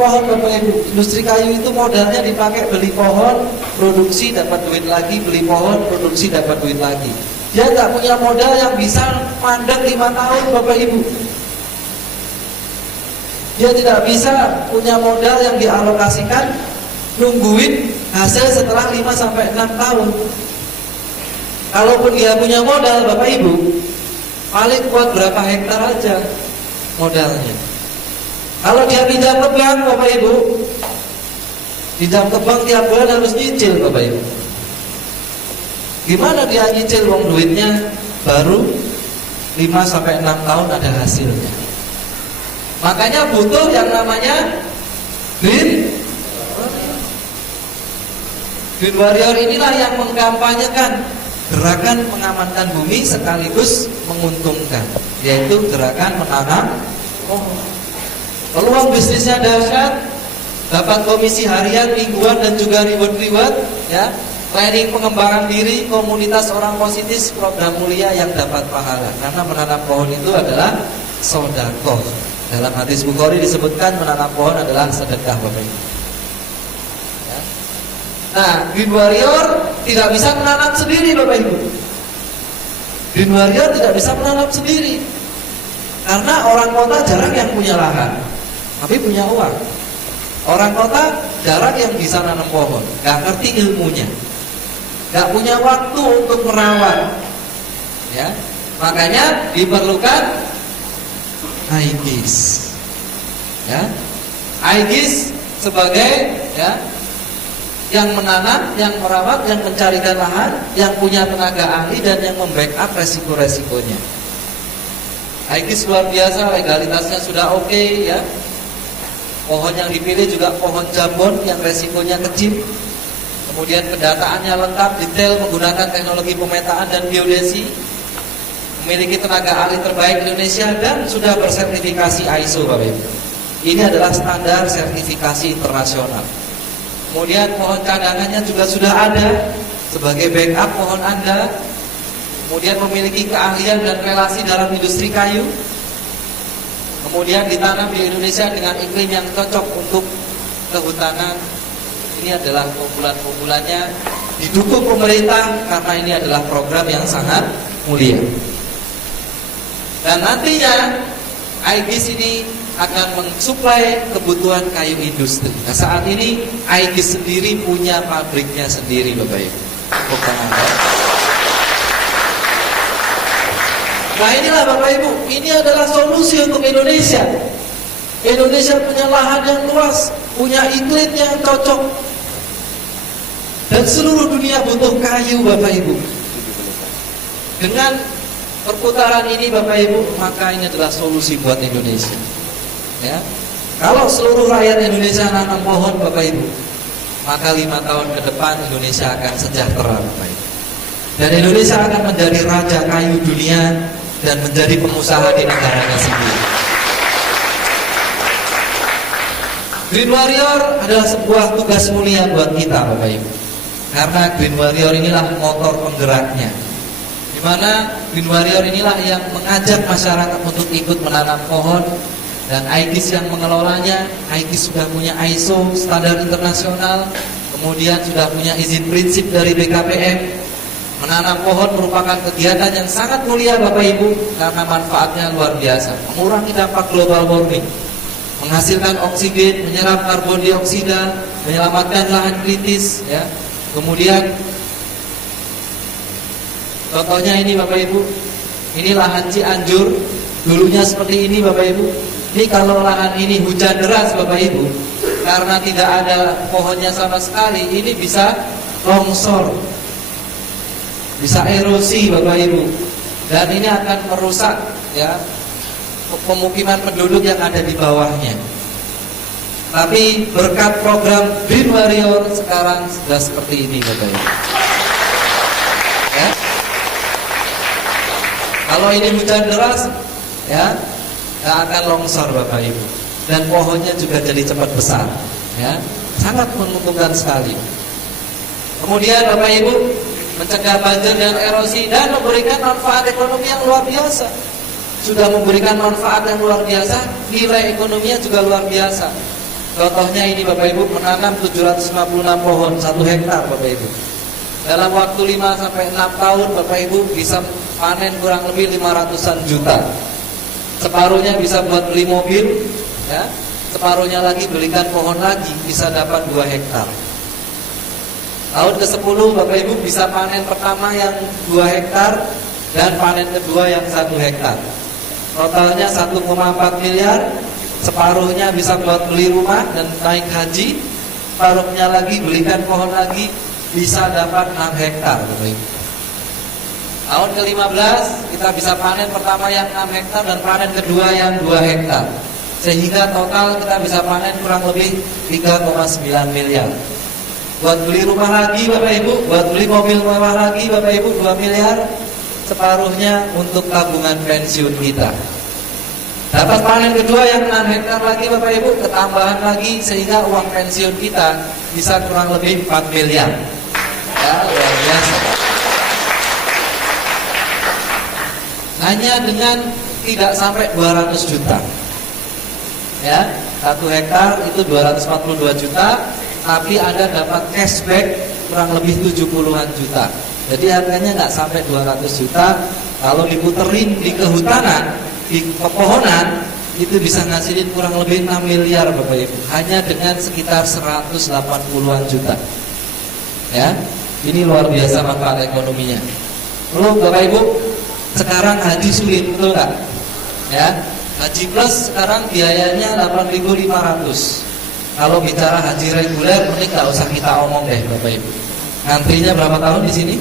Pohon Bapak Ibu, industri kayu itu modalnya dipakai beli pohon, produksi dapat duit lagi, beli pohon, produksi dapat duit lagi. Dia nggak punya modal yang bisa mandek 5 tahun Bapak Ibu. Dia tidak bisa punya modal yang dialokasikan nungguin hasil setelah 5-6 tahun. Kalaupun dia punya modal Bapak Ibu, paling kuat berapa hektar aja modalnya. Kalau dia pinjam ke bank Bapak Ibu, pinjam ke bank tiap bulan harus nyicil Bapak Ibu. Gimana dia nyicil uang duitnya baru 5-6 tahun ada hasilnya. Makanya butuh yang namanya Green Warrior. Inilah yang mengkampanyekan gerakan mengamankan bumi sekaligus menguntungkan, yaitu gerakan menanam pohon. Peluang bisnisnya dahsyat, dapat komisi harian, mingguan, dan juga reward, ya. Planning pengembangan diri, komunitas orang positif, program mulia yang dapat pahala. Karena menanam pohon itu adalah sedekah. Dalam hadis Bukhari disebutkan menanam pohon adalah sedekah, Bapak Ibu. Ya. Nah, Green Warrior tidak bisa menanam sendiri, Bapak Ibu. Green Warrior tidak bisa menanam sendiri, karena orang kota jarang yang punya lahan, tapi punya uang. Orang kota jarang yang bisa nanam pohon, gak ngerti ilmunya, gak punya waktu untuk merawat, ya. Makanya diperlukan IGIS, ya. IGIS sebagai, ya, yang menanam, yang merawat, yang mencarikan lahan, yang punya tenaga ahli dan yang membackup resiko-resikonya. IGIS luar biasa, legalitasnya sudah oke, ya. Pohon yang dipilih juga pohon jambon yang resikonya kecil. Kemudian pendataannya lengkap, detail, menggunakan teknologi pemetaan dan geodesi. Memiliki tenaga ahli terbaik Indonesia dan sudah bersertifikasi ISO, Bapak Ibu. Ini adalah standar sertifikasi internasional. Kemudian pohon cadangannya juga sudah ada sebagai backup pohon Anda. Kemudian memiliki keahlian dan relasi dalam industri kayu. Kemudian ditanam di Indonesia dengan iklim yang cocok untuk kehutanan. Ini adalah keunggulan-keunggulannya. Didukung pemerintah karena ini adalah program yang sangat mulia. Dan nantinya IGIS ini akan mensuplai kebutuhan kayu industri. Nah, saat ini IGIS sendiri punya pabriknya sendiri, Bapak Ibu. Nah, inilah Bapak Ibu, ini adalah solusi untuk Indonesia. Indonesia punya lahan yang luas, punya iklim yang cocok, dan seluruh dunia butuh kayu, Bapak Ibu. Dengan perputaran ini, Bapak Ibu, maka ini adalah solusi buat Indonesia, ya. Kalau seluruh rakyat Indonesia nanam pohon, Bapak Ibu, maka 5 tahun ke depan Indonesia akan sejahtera, Bapak Ibu. Dan Indonesia akan menjadi raja kayu dunia dan menjadi pengusaha di negaranya sendiri. Green Warrior adalah sebuah tugas mulia buat kita, Bapak Ibu. Karena Green Warrior inilah motor penggeraknya, di mana Green Warrior inilah yang mengajak masyarakat untuk ikut menanam pohon. Dan IGIS yang mengelolanya. IGIS sudah punya ISO standar internasional, kemudian sudah punya izin prinsip dari BKPM. Menanam pohon merupakan kegiatan yang sangat mulia, Bapak Ibu, karena manfaatnya luar biasa. Mengurangi dampak global warming, menghasilkan oksigen, menyerap karbon dioksida, menyelamatkan lahan kritis, ya. Kemudian contohnya ini, Bapak Ibu, ini lahan Cianjur, dulunya seperti ini, Bapak Ibu. Ini kalau lahan ini hujan deras, Bapak Ibu, karena tidak ada pohonnya sama sekali, ini bisa longsor, bisa erosi, Bapak Ibu, dan ini akan merusak, ya, pemukiman penduduk yang ada di bawahnya. Tapi berkat program Green Warrior sekarang sudah seperti ini, Bapak Ibu, ya. Kalau ini hujan deras, ya, nggak akan longsor, Bapak Ibu, dan pohonnya juga jadi cepat besar, ya, sangat menguntungkan sekali. Kemudian Bapak Ibu, mencegah banjir dan erosi dan memberikan manfaat ekonomi yang luar biasa. Sudah memberikan manfaat yang luar biasa, nilai ekonominya juga luar biasa. Contohnya ini Bapak Ibu, menanam 756 pohon 1 hektar Bapak Ibu. Dalam waktu 5 sampai 6 tahun Bapak Ibu bisa panen kurang lebih 500-an juta. Separuhnya bisa buat beli mobil, ya. Separuhnya lagi belikan pohon lagi, bisa dapat 2 hektar. Tahun ke-10 Bapak Ibu bisa panen pertama yang 2 hektar dan panen kedua yang 1 hektar. Totalnya 1,4 miliar. Separuhnya bisa buat beli rumah dan naik haji. Separuhnya lagi belikan pohon lagi, bisa dapat 6 hektar Bapak Ibu. Tahun ke-15 kita bisa panen pertama yang 6 hektar dan panen kedua yang 2 hektar. Sehingga total kita bisa panen kurang lebih 3,9 miliar. Buat beli rumah lagi Bapak Ibu, buat beli mobil mewah lagi Bapak Ibu 2 miliar. Separuhnya untuk tabungan pensiun kita. Dapat panen kedua yang 6 hektar lagi Bapak Ibu, ketambahan lagi sehingga uang pensiun kita bisa kurang lebih 4 miliar. Ya, luar biasa. Hanya dengan tidak sampai 200 juta. Ya, 1 hektar itu 242 juta, tapi Anda dapat cashback kurang lebih 70-an juta. Jadi harganya nggak sampai 200 juta. Kalau diputerin di kehutanan, di pepohonan, itu bisa ngasilin kurang lebih 6 miliar Bapak Ibu. Hanya dengan sekitar 180-an juta. Ya, ini luar biasa manfaat ekonominya. Lalu Bapak Ibu, sekarang haji sulit, betul nggak? Ya, Haji Plus sekarang biayanya 8.500. Kalau bicara haji reguler, ini nggak usah kita omong deh Bapak Ibu. Antrinya berapa tahun di sini?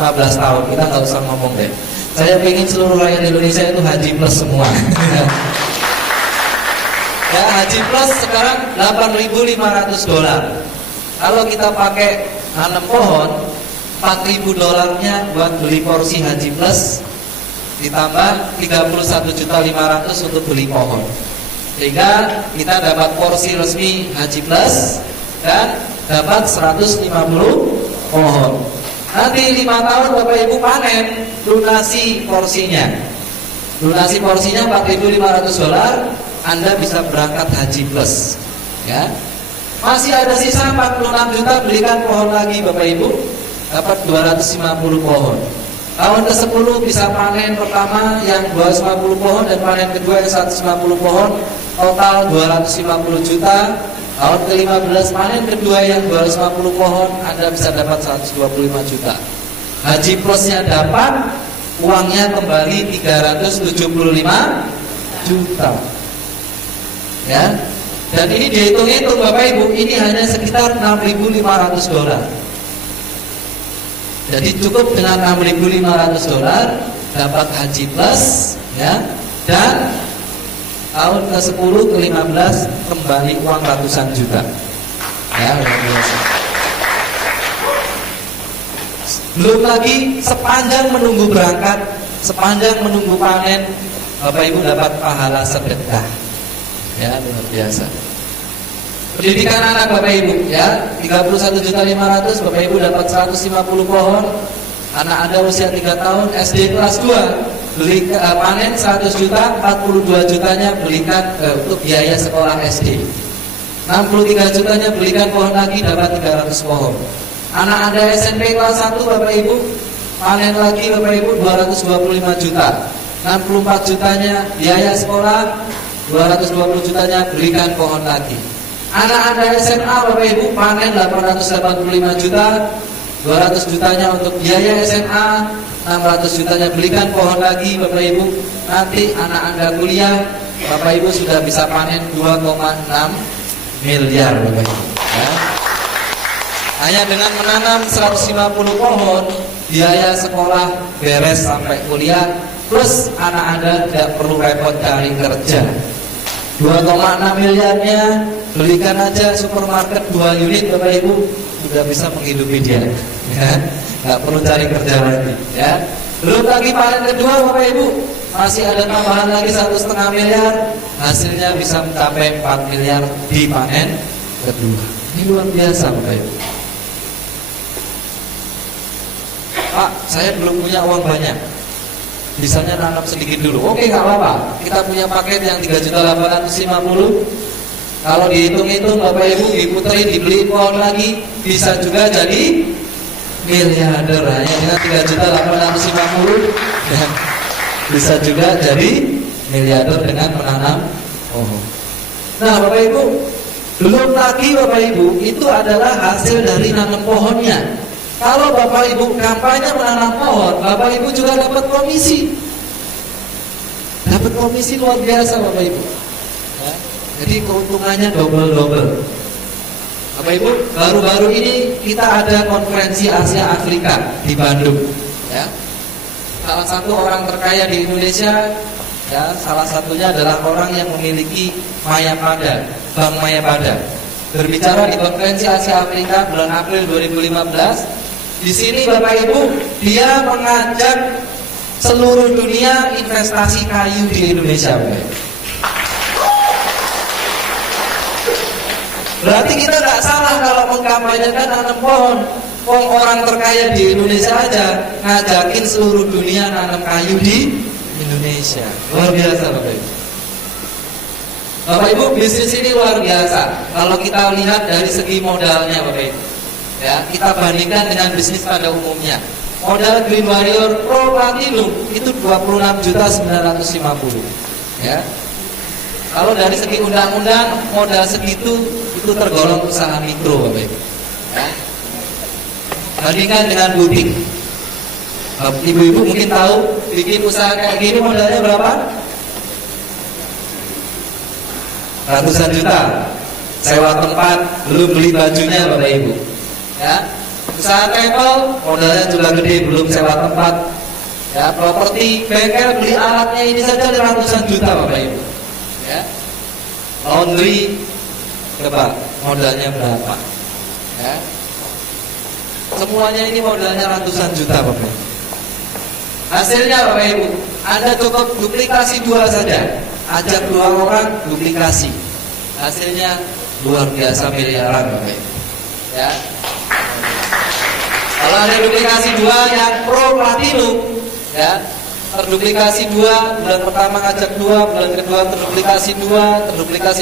15 tahun. Kita nggak usah ngomong deh. Saya ingin seluruh rakyat Indonesia itu haji plus semua. Ya, haji plus sekarang 8.500 dolar. Kalau kita pakai nanam pohon, 4.000 dolarnya buat beli porsi haji plus, ditambah 31.500.000 untuk beli pohon. Sehingga kita dapat porsi resmi haji plus dan dapat 150 pohon. Nanti 5 tahun Bapak Ibu panen, lunasi porsinya. Lunasi porsinya 4.500 dolar, Anda bisa berangkat haji plus. Ya. Masih ada sisa 46 juta, belikan pohon lagi Bapak Ibu, dapat 250 pohon. Tahun ke-10 bisa panen pertama yang 250 pohon dan panen kedua yang 150 pohon, total 250 juta. Tahun ke-15 panen kedua yang 250 pohon, Anda bisa dapat 125 juta. Haji plusnya dapat, uangnya kembali 375 juta. Ya. Dan ini dihitung-hitung Bapak Ibu, ini hanya sekitar 6.500 dolar. Jadi cukup dengan 6.500 dolar dapat haji plus, ya. Dan tahun ke-10, ke-15 kembali uang ratusan juta. Ya, luar biasa. Belum lagi sepanjang menunggu berangkat, sepanjang menunggu panen, Bapak Ibu dapat pahala sedekah. Ya, luar biasa. Pendidikan anak Bapak Ibu, ya, 31.500.000, Bapak Ibu dapat 150 pohon. Anak Anda usia 3 tahun, SD kelas 2, beli panen 100 juta, 42 jutanya belikan untuk biaya sekolah SD. 63 jutanya belikan pohon lagi, dapat 300 pohon. Anak Anda SMP kelas 1 Bapak Ibu, panen lagi Bapak Ibu 225 juta. 64 jutanya biaya sekolah, 220 jutanya belikan pohon lagi. Anak Anda SMA Bapak Ibu, panen 885 juta, 200 jutanya untuk biaya SMA, 600 jutanya belikan pohon lagi Bapak Ibu. Nanti anak Anda kuliah, Bapak Ibu sudah bisa panen 2,6 miliar Bapak Ibu, ya. Hanya dengan menanam 150 pohon, biaya sekolah beres sampai kuliah, plus anak Anda tidak perlu repot cari kerja. 2,6 miliarnya belikan aja supermarket 2 unit Bapak Ibu, sudah bisa menghidupi dia, ya. Nggak perlu cari kerja lagi, ya. Belum lagi panen kedua Bapak Ibu, masih ada tambahan lagi 1,5 miliar, hasilnya bisa mencapai 4 miliar di panen kedua. Ini luar biasa Bapak Ibu. Pak, saya belum punya uang banyak, bisanya nanam sedikit dulu. Oke, nggak apa-apa. Kita punya paket yang 3.850.000. Kalau dihitung-hitung Bapak Ibu diputerin, dibeli pohon lagi, bisa juga jadi miliarder. Hanya dengan 3.850.000 dan bisa juga jadi miliarder dengan menanam pohon. Nah Bapak Ibu, belum lagi Bapak Ibu, itu adalah hasil dari nanam pohonnya. Kalau Bapak Ibu kampanye menanam pohon, Bapak Ibu juga dapat komisi. Dapat komisi luar biasa Bapak Ibu ya. Jadi keuntungannya double. Bapak Ibu, baru-baru ini kita ada konferensi Asia Afrika di Bandung ya. Salah satu orang terkaya di Indonesia ya, salah satunya adalah orang yang memiliki Mayapada, Bank Mayapada. Berbicara di konferensi Asia Afrika bulan April 2015. Di sini Bapak Ibu, dia mengajak seluruh dunia investasi kayu di Indonesia. Berarti kita nggak salah kalau mengkampanyekan nanam pohon. Orang terkaya di Indonesia aja ngajakin seluruh dunia nanam kayu di Indonesia. Luar biasa Bapak Ibu. Bapak Ibu, bisnis ini luar biasa. Kalau kita lihat dari segi modalnya Bapak Ibu ya, kita bandingkan dengan bisnis pada umumnya. Modal Green Warrior Pro Platinum itu 26.950.000 ya. Kalau dari segi undang-undang modal segitu itu tergolong usaha mikro Bapak Ibu ya. Bandingkan dengan butik. Ibu-ibu mungkin tahu bikin usaha kayak gini modalnya berapa? Ratusan juta. Sewa tempat, belum beli bajunya Bapak Ibu ya. Usaha travel modalnya juga gede, belum sewa tempat ya. Properti, bengkel, beli alatnya ini saja ratusan juta Bapak Ibu ya. Laundry coba modalnya berapa ya. Semuanya ini modalnya ratusan juta Bapak Ibu. Hasilnya Bapak Ibu, Anda cukup duplikasi 2 saja, ajak 2 orang duplikasi, hasilnya luar biasa miliaran Bapak Ibu ya. Kalau ada duplikasi 2 yang Pro Platinum ya, terduplikasi 2, bulan pertama ngajak 2, bulan kedua terduplikasi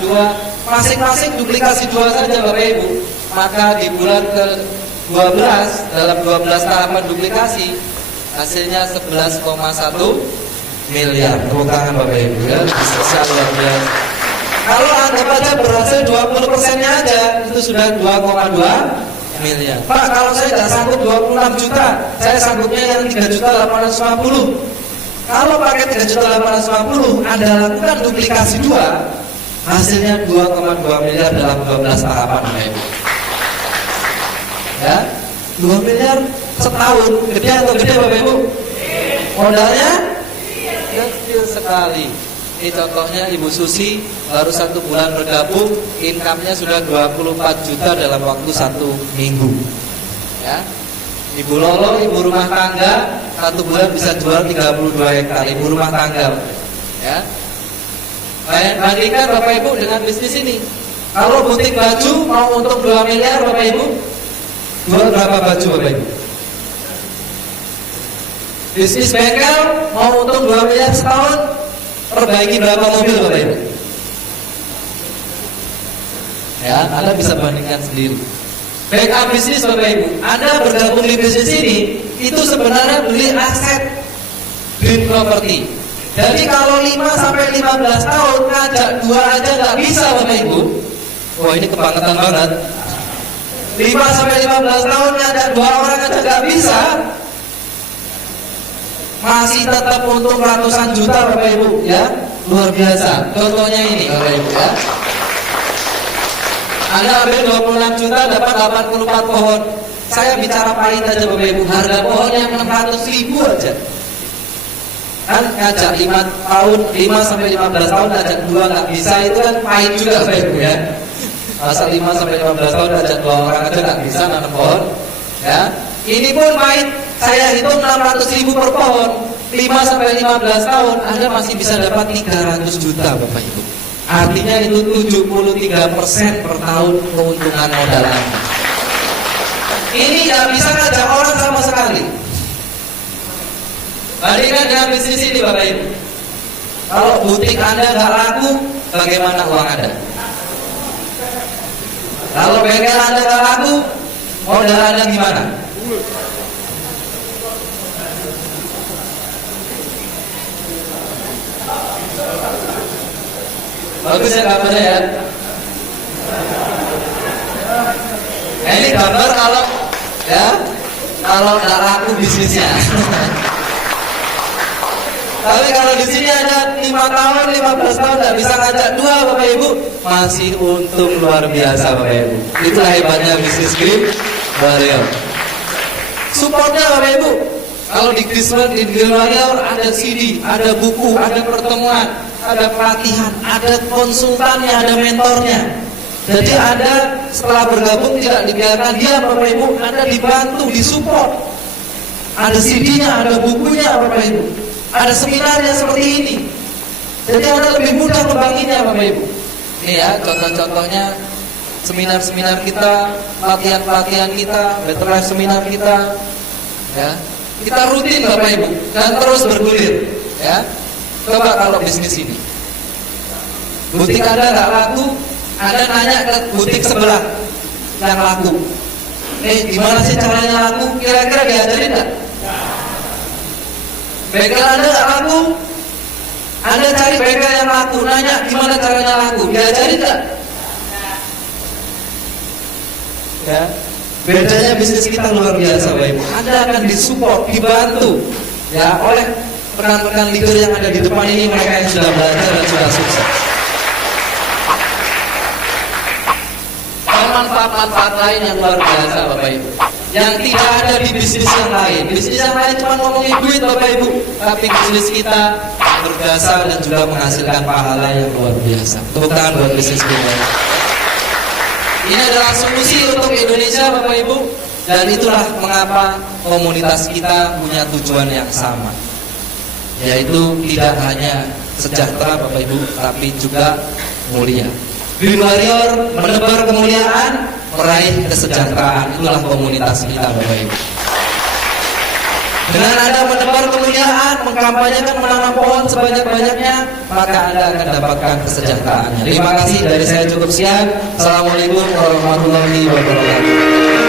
2, masing-masing duplikasi 2 saja Bapak Ibu. Maka di bulan ke-12 dalam 12 tahapan duplikasi hasilnya 11,1 miliar. Tepuk tangan Bapak Ibu ya, bisa luar biasa. Kalau anggap aja berhasil 20%-nya aja itu sudah 2,2 miliar. Pak, kalau saya tidak sanggup 26 juta, saya sanggupnya yang 3.850.000. Kalau pakai 3.850.000, Anda lakukan duplikasi 2, hasilnya 2,2 miliar dalam 12 tahapan. Ya, 2 miliar setahun. Gede atau gede Bapak Ibu? Modalnya kecil sekali. Ini contohnya Ibu Susi baru 1 bulan bergabung, income-nya sudah 24 juta dalam waktu 1 minggu. Ya. Ibu Lolo, ibu rumah tangga, 1 bulan bisa jual 32 hektar, ibu rumah tangga. Ya. Bandingkan Bapak Ibu dengan bisnis ini. Kalau butik baju mau untung 2 miliar Bapak Ibu, jual berapa baju Bapak Ibu? Bisnis bengkel mau untung 2 miliar setahun, perbaiki berapa mobil Bapak Ibu? Ya, Anda bisa bandingkan sendiri. Backup bisnis Bapak Ibu, Anda bergabung di bisnis ini, itu sebenarnya beli aset green property. Jadi kalau 5-15 tahun ngajak 2 aja nggak bisa Bapak Ibu. Wah ini kebangetan banget. 5-15 tahun ngajak 2 orang aja nggak bisa, masih tetap untung ratusan juta Bapak Ibu ya, luar biasa. Contohnya ini Bapak Ibu ya, Anda ambil 26 juta dapat 84 pohon. Saya bicara pahit aja Bapak Ibu, harga pohonnya 600.000 aja. Kan ngajak 5 tahun, 5-15 tahun ngajak 2 nggak bisa, itu kan pahit juga Bapak Ibu ya. Masa 5-15 tahun ngajak 2 orang aja nggak bisa nanam pohon ya. Ini pun pahit. Saya hitung 600.000 per pohon, 5-15 tahun Anda masih bisa dapat 300 juta Bapak Ibu. Artinya itu 73% per tahun keuntungan modal Anda. Ini tidak bisa ngajak orang sama sekali. Bandingkan dengan bisnis ini Bapak Ibu. Kalau butik Anda nggak laku, bagaimana uang Anda? Kalau bengkel Anda nggak laku, modal Anda gimana? Bagus ya gambarnya ya. Nah, ini gambar kalau nggak laku bisnisnya. Tapi kalau di sini ada 5 tahun, 15 tahun nggak bisa ngajak 2 Bapak Ibu, masih untung luar biasa Bapak Ibu. Itulah hebatnya bisnis Green Warrior. Supportnya Bapak Ibu, kalau di Green Warrior ada CD, ada buku, ada pertemuan, ada pelatihan, ada konsultannya, ada mentornya. Jadi Anda setelah bergabung tidak dibiarkan dia Bapak Ibu, Anda dibantu, disupport. Ada CD-nya, ada bukunya Bapak Ibu. Ada seminarnya seperti ini. Jadi Anda lebih mudah membanginnya Bapak Ibu. Ini ya contoh-contohnya seminar-seminar kita, pelatihan-pelatihan kita, Better Life seminar kita. Ya. Kita rutin Bapak Ibu dan terus bergulir. Ya. Coba kalau bisnis ini, butik Anda nggak laku, Anda nanya ke butik sebelah yang laku. Gimana sih caranya laku? Kira-kira diajarin nggak? Bengkel Anda nggak laku, Anda cari bengkel yang laku, nanya gimana caranya laku, diajarin nggak? Ya, bedanya bisnis kita luar biasa Bapak Ibu. Anda akan disupport, dibantu, ya oleh rekan-rekan leader yang ada di depan ini, mereka yang sudah belajar dan sudah sukses. Manfaat-manfaat lain yang luar biasa Bapak Ibu, yang tidak ada di bisnis yang lain. Bisnis yang lain cuma ngomongin duit Bapak Ibu, tapi bisnis kita berdasar dan juga menghasilkan pahala yang luar biasa. Tepuk tangan buat bisnis kita. Ini adalah solusi untuk Indonesia Bapak Ibu, dan itulah mengapa komunitas kita punya tujuan yang sama, yaitu tidak hanya sejahtera Bapak Ibu, tapi juga mulia. Green Warrior menebar kemuliaan, meraih kesejahteraan. Itulah komunitas kita Bapak Ibu. Dengan Anda menebar kemuliaan, mengkampanyekan menanam pohon sebanyak-banyaknya, maka Anda akan dapatkan kesejahteraannya. Terima kasih, dari saya cukup sekian. Assalamualaikum warahmatullahi wabarakatuh.